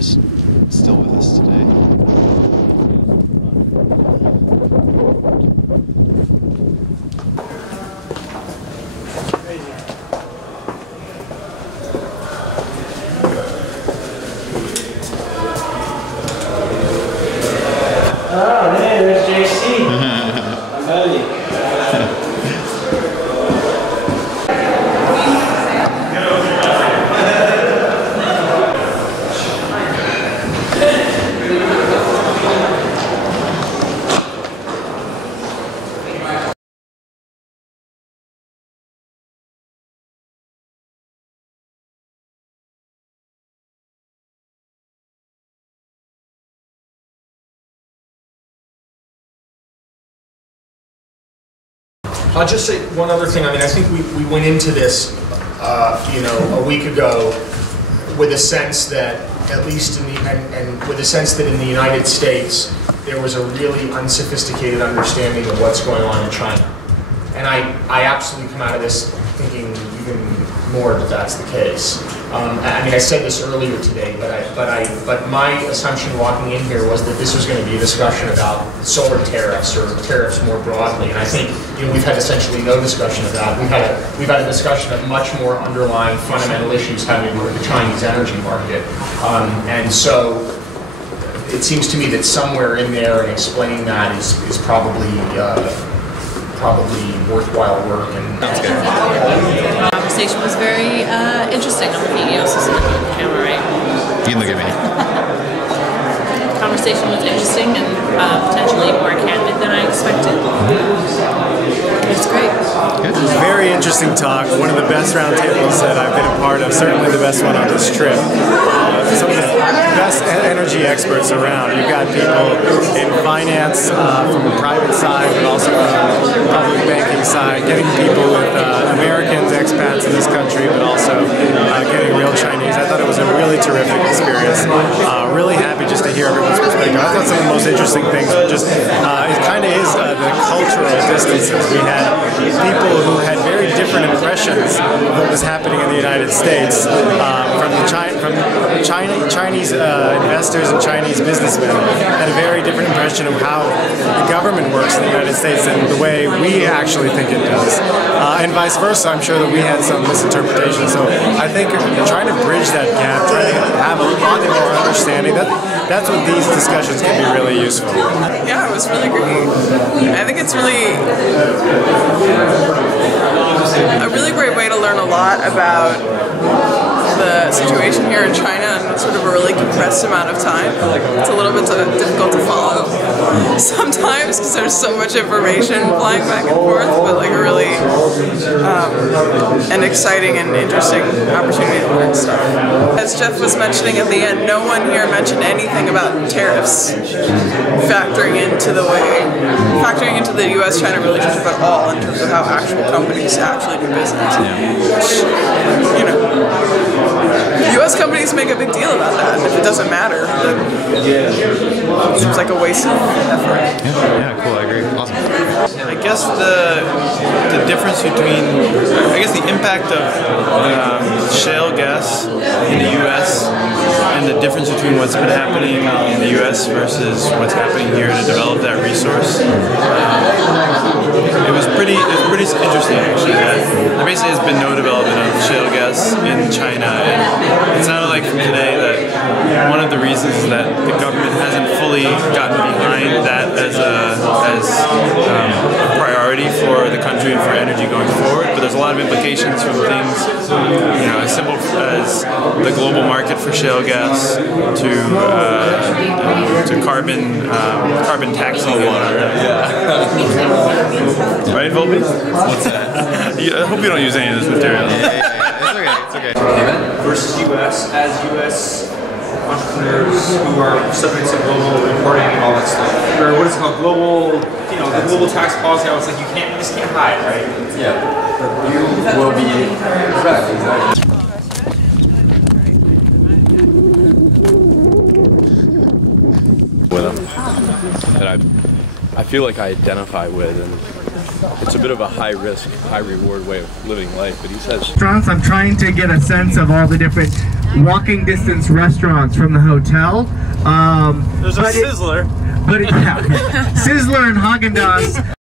just still with us today. Oh, hey, there's JC. My buddy. I'll just say one other thing. I mean, I think we went into this, a week ago with a sense that, at least in the, and with a sense that in the United States, there was a really unsophisticated understanding of what's going on in China. And I absolutely come out of this thinking even more that that's the case. I mean, I said this earlier today, but my assumption walking in here was that this was going to be a discussion about solar tariffs or tariffs more broadly. And I think we've had essentially no discussion of that. We've had a discussion of much more underlying fundamental issues having to do with the Chinese energy market. And so it seems to me that somewhere in there, and explaining that is probably worthwhile work. And that's good. The conversation was very interesting. I'm looking at you, so looking at the camera, right? You can look at me. The conversation was interesting and potentially more candid than I expected. It's great. Good. Very interesting talk. One of the best roundtables that I've been a part of. Certainly the best one on this trip. Some of the best energy experts around. You've got people in finance from the private side, but also from the public banking side, getting people with Americans, expats in this country, but also getting real Chinese. I thought it was a really terrific experience. Really happy just to hear everyone's perspective. I thought some of the most interesting things were just, it kind of is the cultural distances. We had people who had very different impressions of what was happening in the United States, from Chinese investors and Chinese businessmen had a very different impression of how the government works in the United States than the way we actually think it does. And vice versa, I'm sure that we had some misinterpretation. So I think trying to bridge that gap, trying to have a lot more understanding, that's what these discussions can be really useful. Yeah, it was really great. I think it's really a really great way to learn a lot about the situation here in China in sort of a really compressed amount of time. It's a little bit difficult to follow sometimes because there's so much information flying back and forth, but like a really an exciting and interesting opportunity to learn stuff. As Jeff was mentioning at the end, no one here mentioned anything about tariffs factoring into the U.S.-China relationship at all in terms of how actual companies actually do business. U.S. companies make a big deal about that, and if it doesn't matter, then it seems like a waste of effort. Yeah, cool, I agree. Awesome. I guess the difference between, the impact of shale gas in the U.S. and the difference between what's been happening in the U.S. versus what's happening here to develop that resource. It was pretty interesting actually. There basically has been no development of shale gas in China, and it sounded like from today that one of the reasons is that the government hasn't fully gotten behind that as a priority for the country and for energy going forward. But there's a lot of implications from things, as simple as the global market for shale gas to carbon taxing. Right, Volpe? What's that? I hope you don't use any of this material. Yeah, it's okay. Versus U.S. as U.S. entrepreneurs who are subject to global reporting and all that stuff, or what is it called, global, the global tax policy. I was like, you just can't hide, right? Yeah, but you will be correct, exactly. With him that I feel like I identify with, and it's a bit of a high risk, high reward way of living life. But he says, I'm trying to get a sense of all the different walking distance restaurants from the hotel. There's a Sizzler. Sizzler and Haagen-Dazs